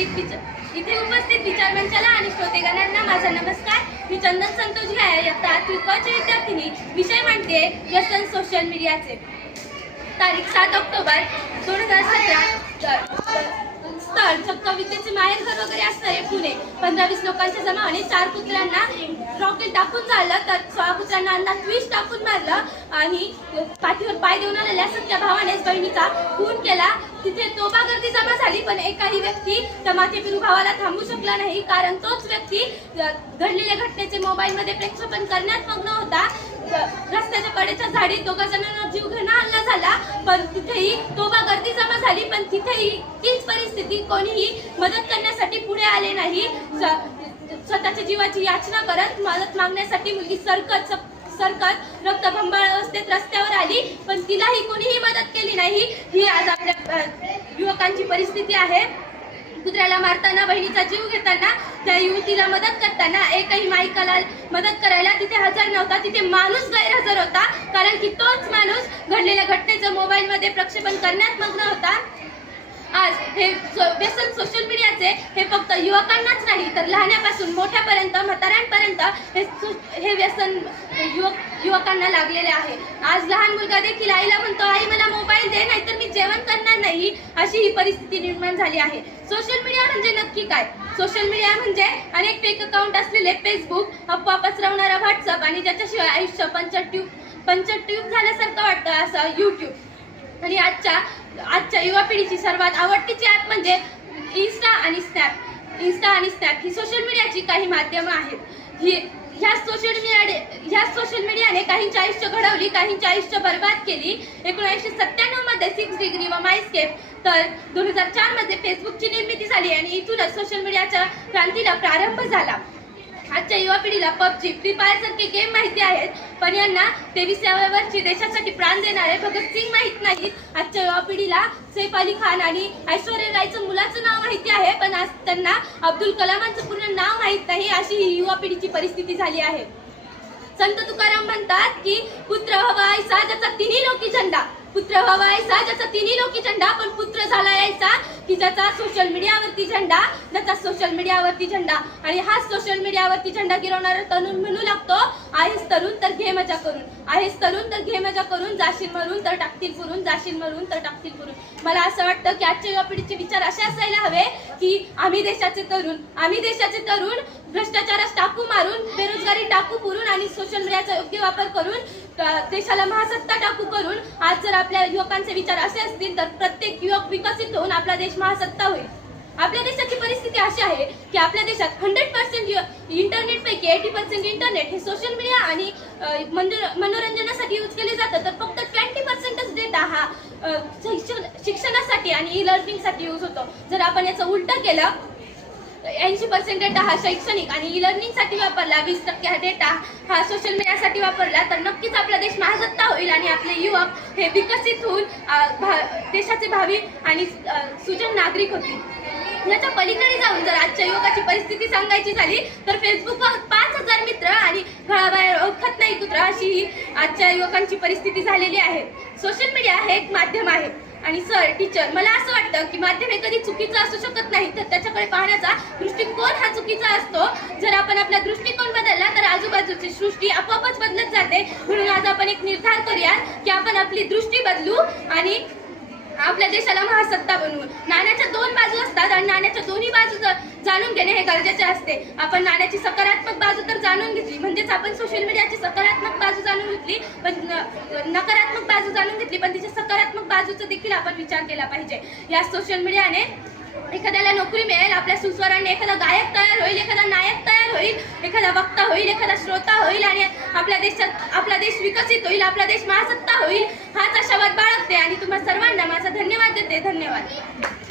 इथे उपस्थित विचारमंचाला आणि श्रोतेगणांना माझा नमस्कार. मी चंदन संतोष गायक इयत्ता 8वी क ची विद्यार्थिनी. विषय म्हणते व्यसन सोशल मीडियाचे. तारीख 7 ऑक्टोबर 2017. स्थळ चक्क विद्येचे माहेरघर वगैरे असणारे पुणे. 15-20 लोकांच्या जमावाने 4 पुत्रांना रॉकेट टाकून झालं, तर 16 पुत्रांना अंदाज विष टाकून मारलं आणि पाठीवर पाय देऊन आलेल्या सख्या भावानेच बहिणीचा खून केला. तिथे तोबा गर्दी जमा झाली, पण एकाही व्यक्ती त्या माथेफिरू भावाला थांबू शकला नाही, कारण तोच व्यक्ती घडलेल्या घटनेचे मोबाईलमध्ये प्रेक्षेपण करण्यात मग्न होता. रस्त्याच्या कडेच्या झाडीत 2 जणांना जीवघेणा हल्ला झाला, पण तिथेही तोबा गर्दी जमा झाली, पण तिथेही तीच परिस्थिती. कोणीही मदत करण्यासाठी पुढे आले नाही. स्वतःच्या जीवाची याचना करत मदत मागण्यासाठी मुलगी सरकत रक्तबंबाळ अवस्थेत रस्त्यावर आली, पण तिलाही कोणीही मदत केली नाही. ही आज आपल्या युवकांची परिस्थिती आहे. कुत्र्याला मारताना, बहिणीचा जीव घेताना, त्या युवतीला मदत करताना एकही माईकाला मदत करायला तिथे हजर नव्हता. तिथे माणूस गैरहजर होता, कारण की तोच माणूस घडलेल्या घटनेचं मोबाईलमध्ये प्रक्षेपण करण्यात मग्न होता. आज हे व्यसन सोशल मीडियाचे हे फक्त युवकांनाच नाही, तर लहानापासून मोठ्यापर्यंत, म्हाताऱ्यांपर्यंत हे व्यसन युवकांना लागलेले आहे. आज लहान मुलगा देखील आईला म्हणतो, आई मला मोबाईल दे, नाहीतर मी जेवण करणार नाही, अशी ही परिस्थिती निर्माण झाली आहे. सोशल मीडिया म्हणजे नक्की काय? सोशल मीडिया म्हणजे अनेक फेक अकाउंट असलेले फेसबुक, अफवा पसरवणारा व्हॉट्सअप आणि ज्याच्याशिवाय आयुष्य पंचट्यूब झाल्यासारखं वाटतं असं यूट्यूब. आणि आजच्या युवा पिढीची सर्वात आवडतीची ॲप म्हणजे इन्स्टा आणि स्नॅप ही सोशल मीडियाची काही माध्यमं आहेत. ह्या सोशल मीडियाने काहींचे आयुष्य घडवली, काहींचे आयुष्य बर्बाद केली. 1997 मध्ये 6 डिग्री व मायस्केप, तर 2004 मध्ये फेसबुकची निर्मिती झाली आणि इथूनच सोशल मीडियाच्या क्रांतीला प्रारंभ झाला. आजच्या युवा पिढीला पबजी, फ्री फायर सारखे गेम माहिती आहेत, पण यांना 23व्या वर्षी देशासाठी प्राण देणारे भगत सिंग माहित नाहीत. आजच्या युवा पिढीला सैफ अली खान आणि ऐश्वर्या रायचं मुलाचं नाव माहिती आहे, पण आज त्यांना अब्दुल कलामांचं पूर्ण नाव माहित नाही. अशी ही युवा पिढीची परिस्थिती झाली आहे. संत तुकाराम म्हणतात की पुत्र हवा ऐसा ज्याचा तिन्ही लोकी झेंडा. पुत्र हवा ऐसा ज्याचा तिन्ही लोकी झेंडा, पण पुत्र झाला ऐसा की ज्याचा सोशल मीडियावरती झेंडा. आणि हाच सोशल मीडियावरती झेंडा गिरवणारा तरुण म्हणू लागतो, आहेस तरुण तर घे मजा करून, आहेस तरुण तर घे मजा करून, जाशील मरून तर टाकतील पुरून, जाशील मरून तर टाकतील पुरून. मला असं वाटतं की आजच्या युवा पिढीचे विचार असे असायला हवे की आम्ही देशाचे तरुण भ्रष्टाचारास टाकू मारून, बेरोजगारी टाकू पुरून आणि सोशल मीडियाचा योग्य वापर करून देशाला महासत्ता टाकू करून. आज जर आपल्या युवकांचे विचार असे असतील, तर प्रत्येक युवक विकसित होऊन आपला देश महासत्ता होईल. आपल्या देशाची परिस्थिती अशी आहे की आपल्या देशात 100% इंटरनेटपैकी 80% इंटरनेट हे सोशल मीडिया आणि मनोरंजनासाठी यूज केले जातं, तर फक्त 20%च डेटा हा शिक्षणासाठी आणि ई लर्निंगसाठी यूज होतो. जर आपण याचं उलटं केलं, 80% डेटा हा शैक्षणिक आणि ई लर्निंगसाठी वापरला, 20% हा डेटा हा सोशल मीडियासाठी वापरला, तर नक्कीच आपला देश महासत्ता होईल आणि आपले युवक हे विकसित होऊन देशाचे भावी आणि सुजन नागरिक होतील. याच्या पलीकडे जाऊन जर आजच्या युवकाची परिस्थिती सांगायची झाली, तर फेसबुकवर 5000 मित्र आणि घराबाहेर ओळखत नाही कुत्र, अशी ही आजच्या युवकांची परिस्थिती झालेली आहे. सोशल मीडिया हे एक माध्यम आहे आणि सर, टीचर, मला असं वाटतं की माध्यम हे कधी चुकीचं असू शकत नाही, तर त्याच्याकडे पाहण्याचा दृष्टिकोन हा चुकीचा असतो. जर आपण आपला दृष्टिकोन बदलला, तर आजूबाजूची सृष्टी आपोआपच बदलत जाते. म्हणून आज आपण एक निर्धार करूया की आपण आपली दृष्टी बदलू आणि आपल्या देशाला महासत्ता बनवू. नाण्याच्या 2 बाजू असतात आणि नाण्याच्या दोन्ही बाजू जाणून घेणे हे गरजेचे असते. आपण नाण्याची सकारात्मक बाजू तर जाणून घेतली, म्हणजेच आपण सोशल मीडियाची सकारात्मक बाजू जाणून घेतली, पण नकारात्मक बाजू जाणून घेतली, पण तिच्या सकारात्मक बाजूचा देखील आपण विचार केला पाहिजे. या सोशल मीडियाने एखाद्याला नोकरी मिळेल, आपल्या सुस्वराने एखादा गायक तयार होईल, एखादा नायक तयार होईल, एखादा वक्ता होईल, एखादा श्रोता होईल आणि आपला देश विकसित होईल, आपला देश महासत्ता होईल. हाच आशावाद बाळगते आणि तुम्हा सर्वांना माझा धन्यवाद देते. धन्यवाद.